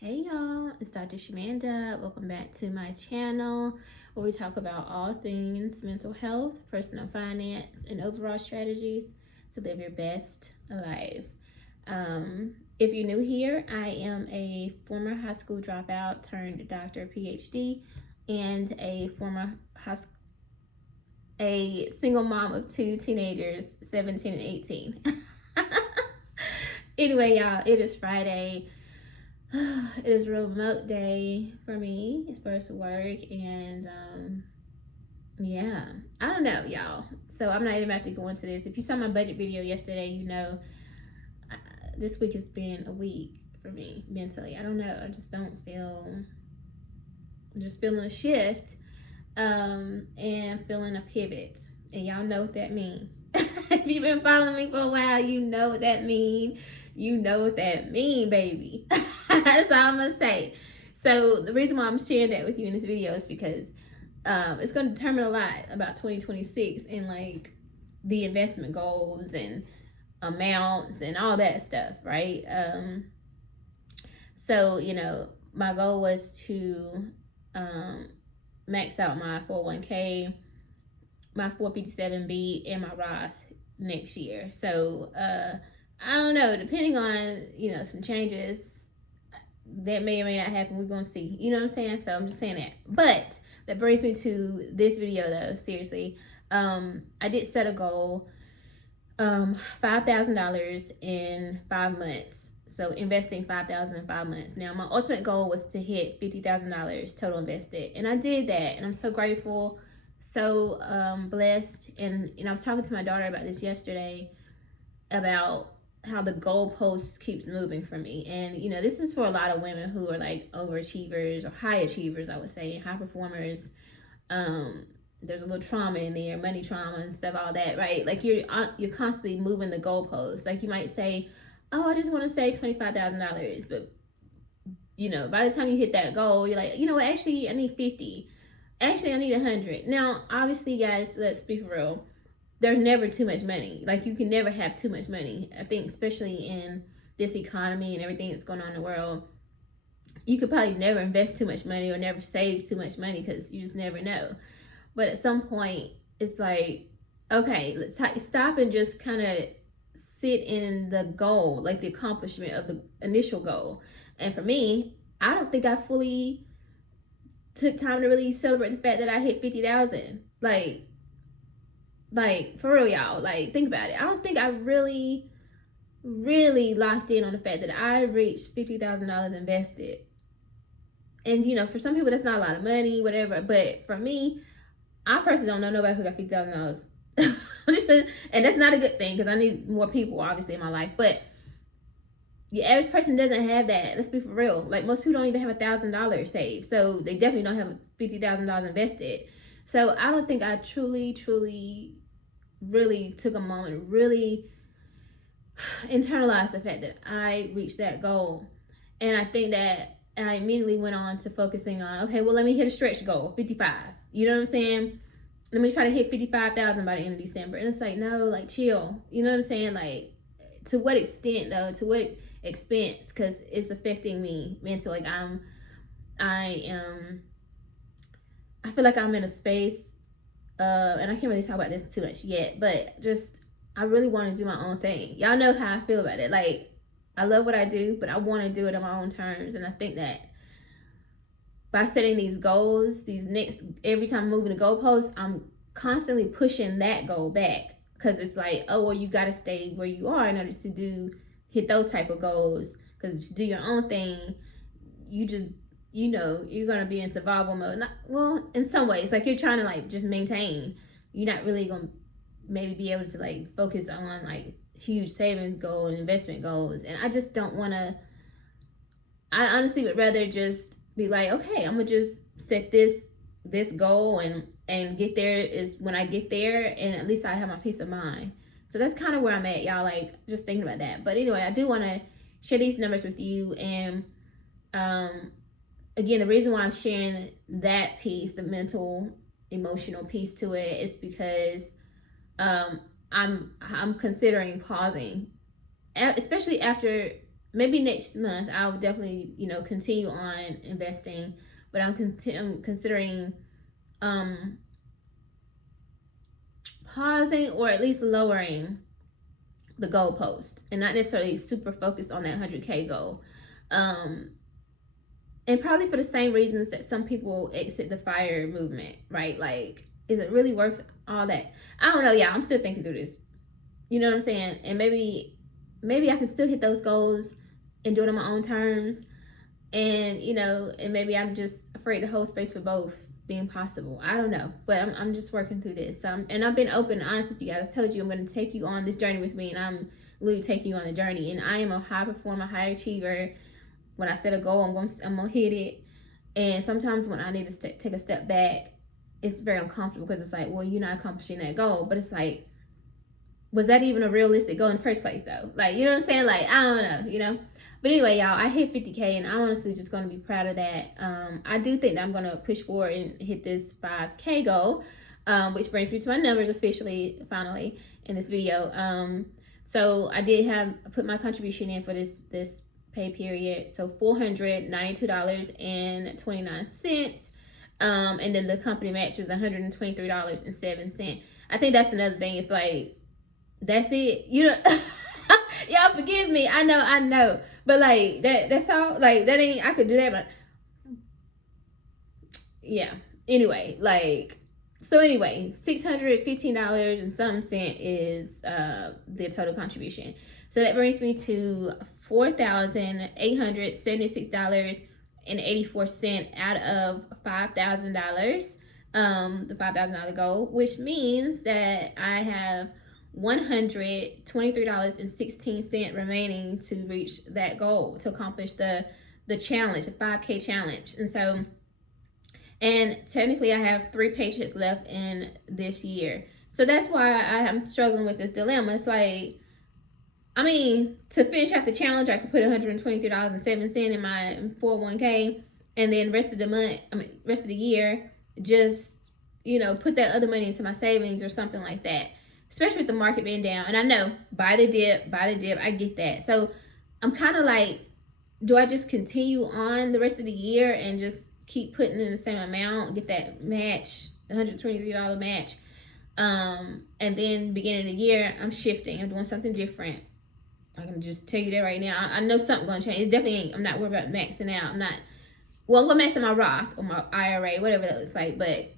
Hey y'all, it's Dr. Shamanda. Welcome back to my channel where we talk about all things mental health, personal finance, and overall strategies to live your best life. If you're new here, I am a former high school dropout turned doctor PhD and a single mom of two teenagers, 17 and 18. Anyway, y'all, it is Friday. It is a remote day for me as far as work, and yeah, I don't know, y'all. So I'm not even about to go into this. If you saw my budget video yesterday, you know this week has been a week for me mentally. I don't know. I just don't feel. I'm just feeling a shift, and feeling a pivot, and y'all know what that means. If you've been following me for a while, you know what that means. You know what that mean, baby. That's all I'm gonna say. So the reason why I'm sharing that with you in this video is because it's going to determine a lot about 2026 and like the investment goals and amounts and all that stuff, right? So you know, my goal was to max out my 401k, my 457b, and my Roth next year. So I don't know, depending on, you know, some changes that may or may not happen, we're gonna see, you know what I'm saying? So I'm just saying that. But that brings me to this video though. Seriously, I did set a goal, $5,000 in 5 months. So investing $5,000 in 5 months. Now my ultimate goal was to hit $50,000 total invested, and I did that, and I'm so grateful, so blessed. And I was talking to my daughter about this yesterday, about how the goalpost keeps moving for me. And you know, this is for a lot of women who are like overachievers or high achievers, I would say, high performers. There's a little trauma in there, money trauma and stuff, all that, right? Like you're constantly moving the goalposts. Like you might say, oh, I just want to save $25,000, but you know, by the time you hit that goal, you're like, you know what, actually I need 50, actually I need 100. Now obviously, guys, let's be for real, there's never too much money. Like you can never have too much money. I think especially in this economy and everything that's going on in the world, you could probably never invest too much money or never save too much money because you just never know. But at some point, it's like, okay, let's stop and just kind of sit in the goal, like the accomplishment of the initial goal. And for me, I don't think I fully took time to really celebrate the fact that I hit 50,000. Like for real, y'all, like think about it. I don't think I really locked in on the fact that I reached $50,000 invested. And you know, for some people that's not a lot of money, whatever, but for me, I personally don't know nobody who got $50,000. And that's not a good thing because I need more people obviously in my life. But the average person doesn't have that. Let's be for real. Like most people don't even have $1,000 saved, so they definitely don't have $50,000 invested. So I don't think I truly really took a moment, really internalized the fact that I reached that goal. And I think that I immediately went on to focusing on, okay, well, let me hit a stretch goal, 55. You know what I'm saying? Let me try to hit 55,000 by the end of December. And it's like, no, like chill. You know what I'm saying? Like, to what extent though? To what expense? Because it's affecting me mentally. Like I feel like I'm in a space, and I can't really talk about this too much yet, but just I really want to do my own thing. Y'all know how I feel about it. Like I love what I do, but I want to do it on my own terms. And I think that by setting these goals, every time I'm moving the goalposts, I'm constantly pushing that goal back, because it's like, oh well, you got to stay where you are in order to hit those type of goals. Because to do your own thing, you know, you're gonna be in survival mode. Not, well, in some ways, like you're trying to like just maintain. You're not really gonna maybe be able to like focus on like huge savings goals and investment goals. And I just don't want to. I honestly would rather just be like, okay, I'm gonna just set this goal and get there is when I get there, and at least I have my peace of mind. So that's kind of where I'm at, y'all. Like just thinking about that. But anyway, I do want to share these numbers with you. And again, the reason why I'm sharing that piece, the mental, emotional piece to it, is because I'm considering pausing, especially after maybe next month I'll definitely, continue on investing, but I'm considering pausing or at least lowering the goalpost and not necessarily super focused on that 100K goal. And probably for the same reasons that some people exit the FIRE movement, right? Like, is it really worth all that? I don't know. Yeah, I'm still thinking through this. You know what I'm saying? And maybe I can still hit those goals and do it on my own terms. And, and maybe I'm just afraid to hold space for both being possible. I don't know. But I'm just working through this. And I've been open and honest with you guys. I told you I'm going to take you on this journey with me. And I'm literally taking you on the journey. And I am a high performer, high achiever. When I set a goal, I'm gonna hit it. And sometimes when I need to take a step back, it's very uncomfortable because it's like, well, you're not accomplishing that goal. But it's like, was that even a realistic goal in the first place, though? Like, you know what I'm saying? Like, I don't know, But anyway, y'all, I hit 50K, and I'm honestly just going to be proud of that. I do think that I'm going to push forward and hit this 5K goal, which brings me to my numbers finally, in this video. So I did put my contribution in for this pay period, so $492.29. And then the company match was $123.07. I think that's another thing. It's like, that's it. Y'all forgive me. I know. But like that's all. Like, that ain't, I could do that, but yeah. Anyway, $615 and some cent is the total contribution. So that brings me to $4,876.84 out of $5,000, the $5,000 goal, which means that I have $123.16 remaining to reach that goal, to accomplish the challenge, the 5K challenge. And technically I have 3 paychecks left in this year. So that's why I am struggling with this dilemma. It's like, I mean, to finish out the challenge, I could put $123.07 in my 401k, and then rest of the year, just, put that other money into my savings or something like that. Especially with the market being down. And I know, buy the dip, I get that. So I'm kind of like, do I just continue on the rest of the year and just keep putting in the same amount, get that match, $123 match, and then beginning of the year, I'm shifting, I'm doing something different. I can just tell you that right now. I know something's going to change. It definitely ain't, I'm not worried about maxing out. I'm going to max in my Roth or my IRA, whatever that looks like, but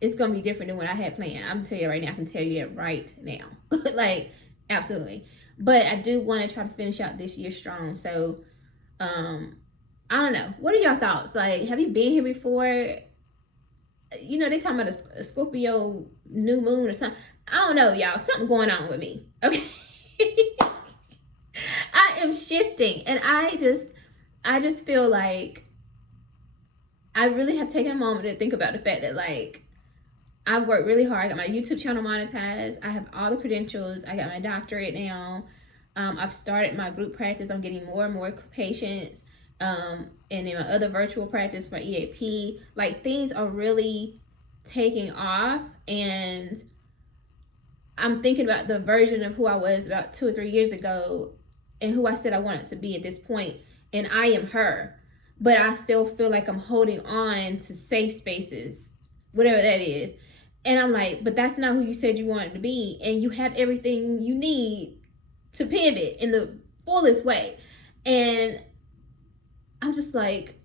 it's going to be different than what I had planned. I'm going to tell you right now. I can tell you that right now. Like, absolutely. But I do want to try to finish out this year strong. So, I don't know. What are y'all thoughts? Like, have you been here before? They talking about a Scorpio new moon or something. I don't know, y'all. Something going on with me. Okay. I am shifting, and I just feel like I really have taken a moment to think about the fact that, like, I've worked really hard. I got my YouTube channel monetized. I have all the credentials. I got my doctorate now. I've started my group practice. I'm getting more and more patients. And in my other virtual practice for EAP, like, things are really taking off, and I'm thinking about the version of who I was about 2 or 3 years ago and who I said I wanted to be at this point, and I am her, but I still feel like I'm holding on to safe spaces, whatever that is. And I'm like, but that's not who you said you wanted to be, and you have everything you need to pivot in the fullest way. And I'm just like,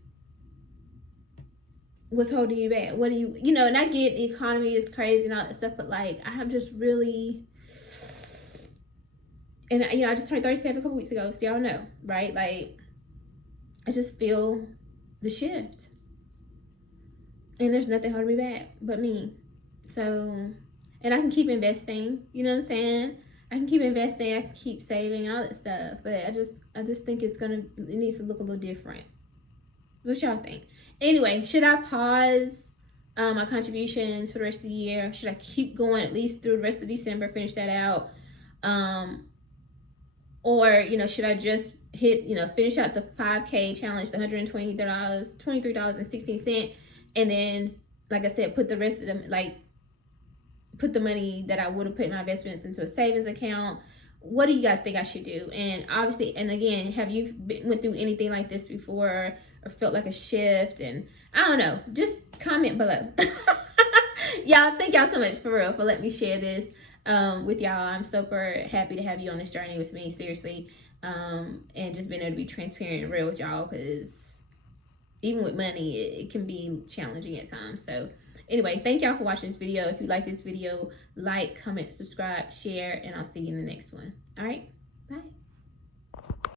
what's holding you back? What do you, and I get the economy is crazy and all that stuff, but like, I have just really, and I just turned 37 a couple weeks ago, so y'all know, right? Like, I just feel the shift, and there's nothing holding me back but me. So, and I can keep investing, you know what I'm saying? I can keep investing, I can keep saving and all that stuff, but I just think it needs to look a little different. What y'all think? Anyway, should I pause my contributions for the rest of the year? Should I keep going at least through the rest of December, finish that out? Or, should I just hit, finish out the 5K challenge, the $123.16, and then, like I said, put the rest of them, like, put the money that I would have put in my investments into a savings account? what do you guys think I should do? And obviously, and again, have you went through anything like this before, or felt like a shift? And I don't know, just comment below. Y'all, thank y'all so much for real for letting me share this with y'all. I'm super happy to have you on this journey with me, seriously, and just being able to be transparent and real with y'all, because even with money, it can be challenging at times. So anyway, thank y'all for watching this video. If you like this video, like, comment, subscribe, share, and I'll see you in the next one. All right, bye.